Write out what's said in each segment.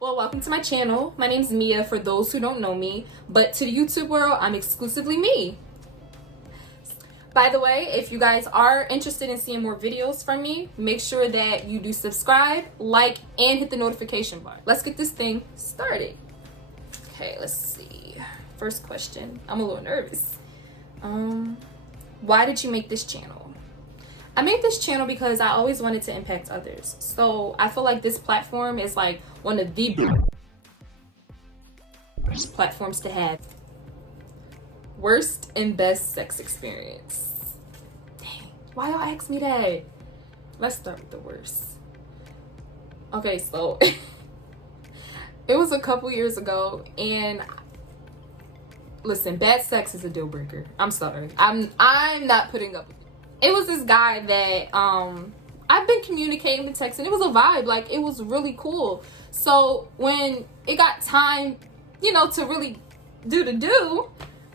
Well, welcome to my channel. My name's Mia for those who don't know me, but to the YouTube world, I'm exclusively me. By the way, if you guys are interested in seeing more videos from me, make sure that you do subscribe, like, and hit the notification bar. Let's get this thing started. Okay, let's see. First question. I'm a little nervous. Why did you make this channel? I made this channel because I always wanted to impact others. So I feel like this platform is like one of the best platforms to have. Worst and best sex experience. Dang, why y'all ask me that? Let's start with the worst. Okay, so it was a couple years ago, and listen, bad sex is a deal breaker. I'm sorry. I'm not putting up with it. It was this guy that I've been communicating with text, and it was a vibe. Like, it was really cool. So when it got time, to really do,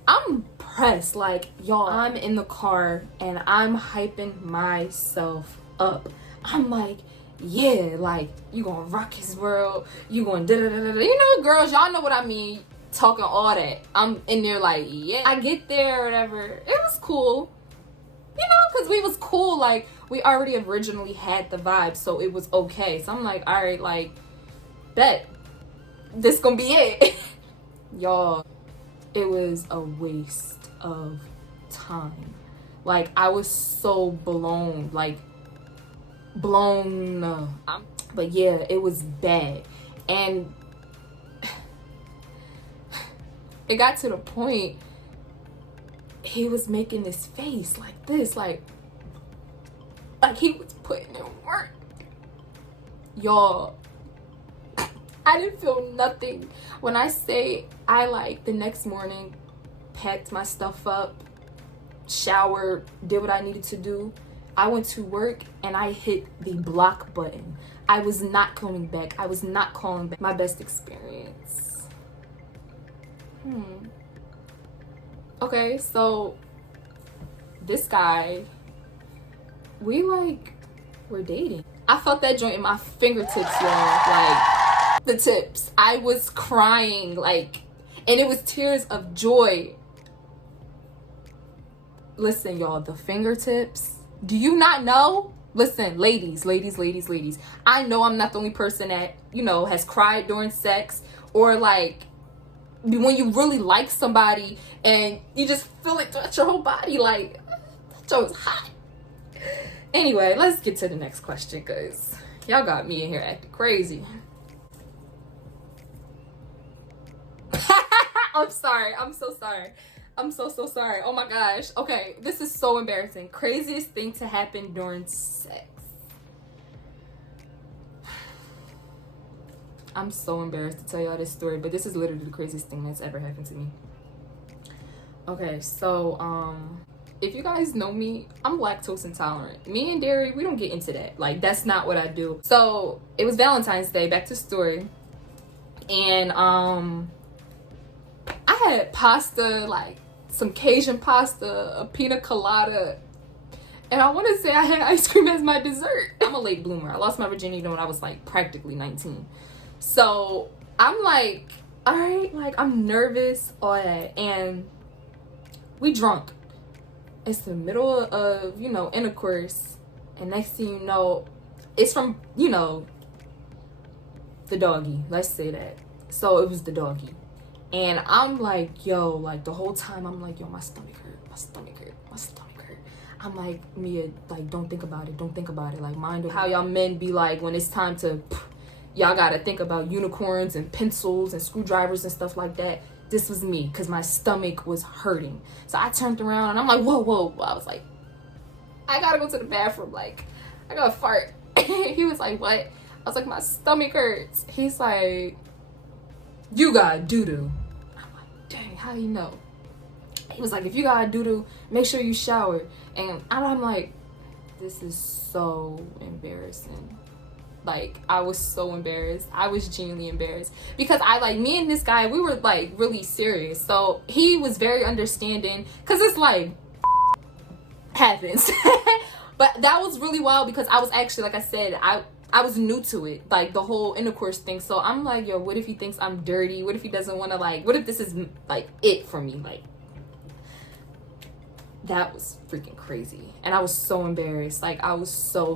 I'm pressed. Like, y'all, I'm in the car and I'm hyping myself up. I'm like, yeah, like, you gonna rock his world, you gonna da-da-da-da-da. Girls, y'all know what I mean, talking all that. I'm in there like, yeah. I get there or whatever. It was cool. Because we was cool. Like, we already originally had the vibe, so it was okay. So I'm like, all right, like, bet. This gonna be it. Y'all, it was a waste of time. Like, I was so blown. Like, blown. But yeah, it was bad. And it got to the point he was making this face like this, like he was putting in work. Y'all, I didn't feel nothing. When I say I, like, the next morning packed my stuff up, showered, did what I needed to do, I went to work and I hit the block button. I was not coming back. I was not calling back. My best experience. Okay, so this guy, we're dating. I felt that joint in my fingertips, y'all. Like, the tips. I was crying, like, and it was tears of joy. Listen, y'all, the fingertips. Do you not know? Listen, ladies. I know I'm not the only person that, has cried during sex, or like, when you really like somebody and you just feel it throughout your whole body, like, that joke was hot. Anyway, let's get to the next question, because y'all got me in here acting crazy. I'm sorry. I'm so sorry. I'm so sorry. Oh my gosh. Okay, this is so embarrassing. Craziest thing to happen during sex. I'm so embarrassed to tell y'all this story, but this is literally the craziest thing that's ever happened to me. Okay, so if you guys know me, I'm lactose intolerant. Me and dairy, we don't get into that. Like, that's not what I do. So it was Valentine's Day, back to story, and I had pasta, like some Cajun pasta, a pina colada, and I want to say I had ice cream as my dessert. I'm a late bloomer. I lost my virginity when I was like practically 19. So I'm like, all right, like, I'm nervous, all that, and we drunk. It's the middle of, intercourse, and next thing you know, it's from, the doggy, let's say that. So it was the doggy, and I'm like, yo, like, the whole time I'm like, yo, my stomach hurt. I'm like, Mia, like, don't think about it, like, mind how y'all men be like when it's time to, y'all gotta think about unicorns and pencils and screwdrivers and stuff like that. This was me, because my stomach was hurting. So I turned around and I'm like, whoa. I was like, I gotta go to the bathroom. Like, I gotta fart. He was like, what? I was like, my stomach hurts. He's like, you got doo-doo. I'm like, dang, how you know? He was like, if you got doo-doo, make sure you shower. And I'm like, this is so embarrassing. Like, I was so embarrassed. I was genuinely embarrassed, because me and this guy, we were like really serious. So he was very understanding, because it's like happens. But that was really wild, because I was actually, like I said, I I was new to it, like the whole intercourse thing. So I'm like, yo, what if he thinks I'm dirty? What if he doesn't want to, like, what if this is like it for me? Like, that was freaking crazy. And I was so embarrassed. Like, I was so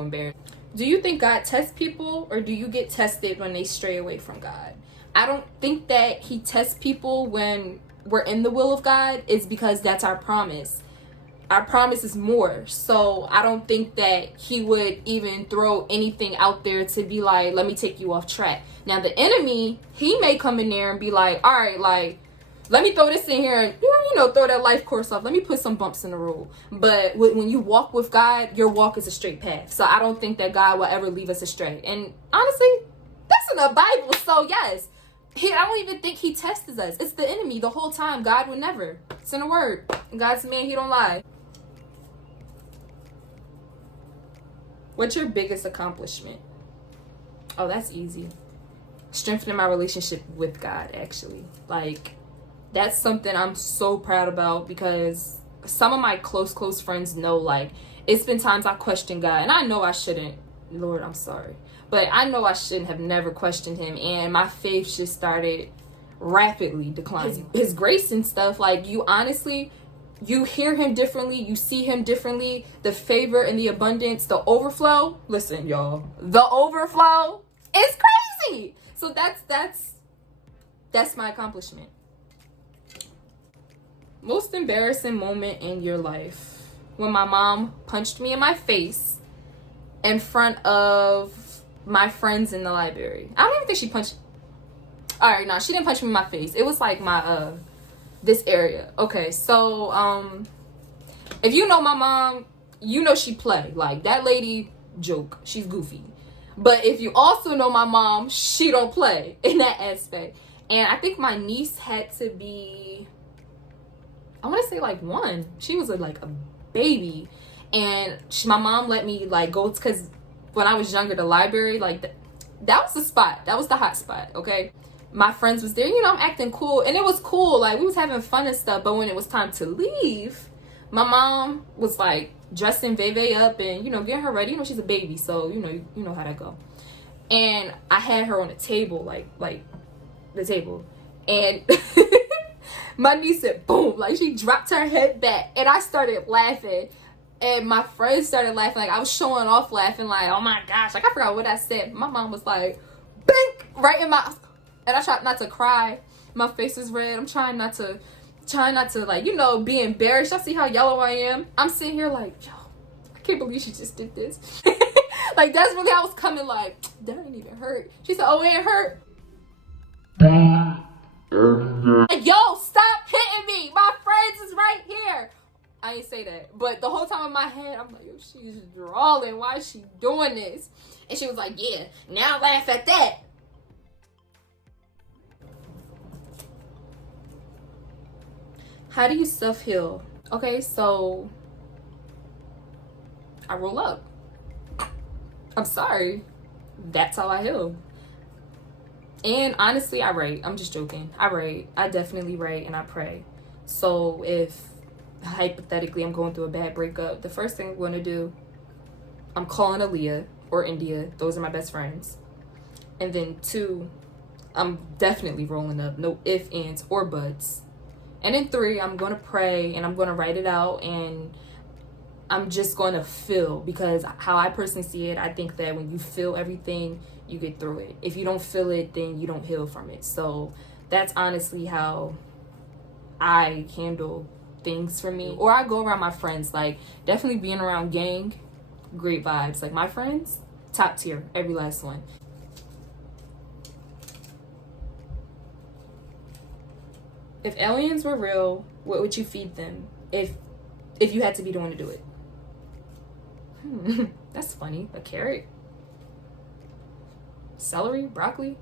embarrassed. Do you think God tests people, or do you get tested when they stray away from God? I don't think that he tests people when we're in the will of God. It's because that's our promise. Our promise is more. So I don't think that he would even throw anything out there to be like, let me take you off track. Now the enemy, he may come in there and be like, all right, like, let me throw this in here and, you know, throw that life course off. Let me put some bumps in the road. But when you walk with God, your walk is a straight path. So I don't think that God will ever leave us astray. And honestly, that's in the Bible. So yes, I don't even think he tests us. It's the enemy the whole time. God would never. It's in the word. God's a man, he don't lie. What's your biggest accomplishment? Oh, that's easy. Strengthening my relationship with God, actually. Like, that's something I'm so proud about, because some of my close friends know, like, it's been times I questioned God, and I know I shouldn't. Lord, I'm sorry. But I know I shouldn't have never questioned him, and my faith just started rapidly declining. His grace and stuff, like, you honestly, you hear him differently, you see him differently, the favor and the abundance, the overflow. Listen, y'all, the overflow is crazy. So that's my accomplishment. Most embarrassing moment in your life? When my mom punched me in my face in front of my friends in the library. I don't even think she punched. All right, no, she didn't punch me in my face. It was like my this area. Okay, so if you know my mom, you know she play. Like, that lady joke, she's goofy. But if you also know my mom, she don't play in that aspect. And I think my niece had to be, I want to say like 1. She was like a baby, and my mom let me like go, because when I was younger, the library, like that was the spot. That was the hot spot. Okay, my friends was there. You know, I'm acting cool, and it was cool. Like, we was having fun and stuff. But when it was time to leave, my mom was like dressing Veve up and, you know, getting her ready. You know, she's a baby, so you know how that go. And I had her on the table, like the table, and my niece said boom, like she dropped her head back, and I started laughing, and my friends started laughing. Like, I was showing off laughing, like, oh my gosh, like I forgot what I said. My mom was like, bink, right in my, and I tried not to cry. My face is red. I'm trying not to like, you know, be embarrassed. Y'all see how yellow I am? I'm sitting here like, yo, I can't believe she just did this. Like, that's really how I was coming, like, that ain't even hurt. She said, oh, it ain't hurt. Like, yo, stop hitting me. My friends is right here. I ain't say that. But the whole time in my head, I'm like, yo, she's drawing. Why is she doing this? And she was like, yeah, now laugh at that. How do you self-heal? Okay, so I roll up. I'm sorry. That's how I heal. And honestly, I write. I'm just joking. I write. I definitely write, and I pray. So if hypothetically I'm going through a bad breakup, the first thing I'm going to do, I'm calling Aaliyah or India. Those are my best friends. And then 2, I'm definitely rolling up. No ifs, ands, or buts. And then 3, I'm going to pray, and I'm going to write it out, and I'm just going to feel, because how I personally see it, I think that when you feel everything, you get through it. If you don't feel it, then you don't heal from it. So that's honestly how I handle things for me. Or I go around my friends, like, definitely being around gang, great vibes. Like, my friends, top tier, every last one. If aliens were real, what would you feed them if you had to be the one to do it? That's funny. A carrot? Celery? Broccoli?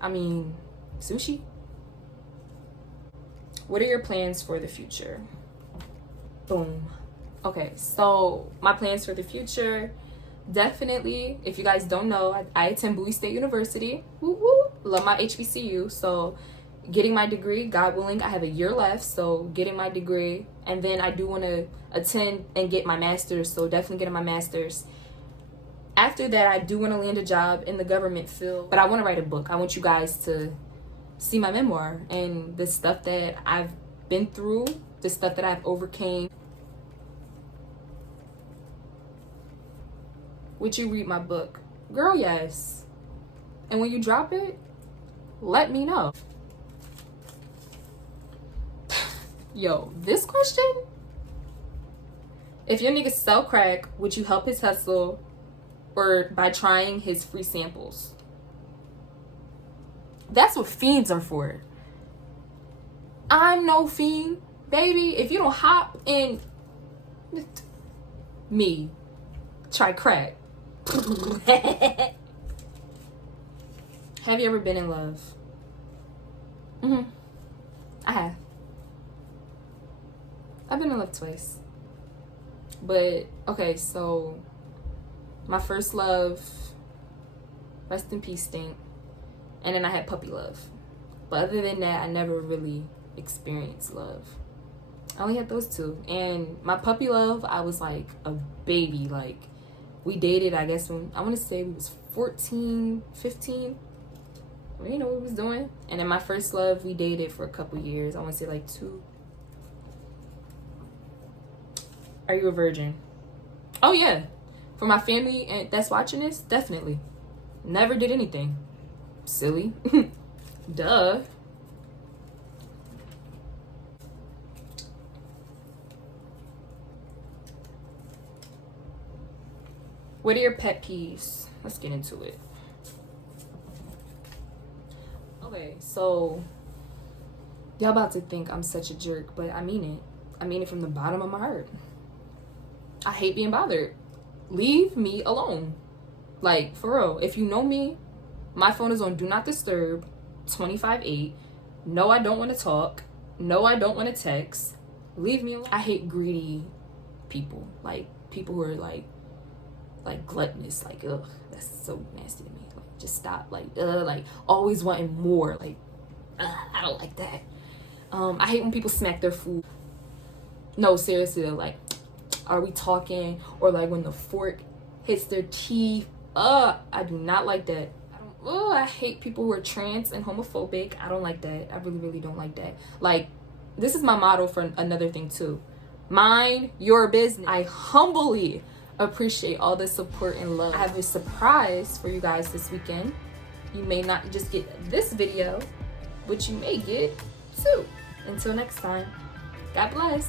I mean, sushi? What are your plans for the future? Boom. Okay, so my plans for the future, definitely, if you guys don't know, I attend Bowie State University. Woo woo. Love my HBCU. So getting my degree, God willing, I have a year left. So getting my degree, and then I do want to attend and get my master's. So definitely getting my master's. After that, I do want to land a job in the government field, but I want to write a book. I want you guys to see my memoir and the stuff that I've been through, the stuff that I've overcame. Would you read my book? Girl, yes. And when you drop it, let me know. Yo, this question? If your nigga sell crack, would you help his hustle or by trying his free samples? That's what fiends are for. I'm no fiend, baby. If you don't hop in me, try crack. Have you ever been in love? I have. I've been in love twice. But, okay, so my first love, rest in peace, Stink. And then I had puppy love. But other than that, I never really experienced love. I only had those two. And my puppy love, I was like a baby. Like, we dated, I guess, when, I want to say we was 14, 15. We didn't know what we was doing. And then my first love, we dated for a couple years. I want to say like 2. Are you a virgin? Oh, yeah. For my family and that's watching this, definitely. Never did anything. Silly. Duh. What are your pet peeves? Let's get into it. Okay, so y'all about to think I'm such a jerk, but I mean it. I mean it from the bottom of my heart. I hate being bothered. Leave me alone. Like, for real. If you know me, my phone is on Do Not Disturb 25/8. No, I don't want to talk. No, I don't want to text. Leave me alone. I hate greedy people. Like, people who are like gluttonous. Like, ugh, that's so nasty to me. Like, just stop. Like, always wanting more. Like, I don't like that. I hate when people smack their food. No, seriously, like, are we talking? Or like when the fork hits their teeth. I do not like that. I hate people who are trans and homophobic. I don't like that. I really, really don't like that. Like, this is my motto for another thing too. Mind your business. I humbly appreciate all the support and love. I have a surprise for you guys this weekend. You may not just get this video, but you may get 2. Until next time, God bless.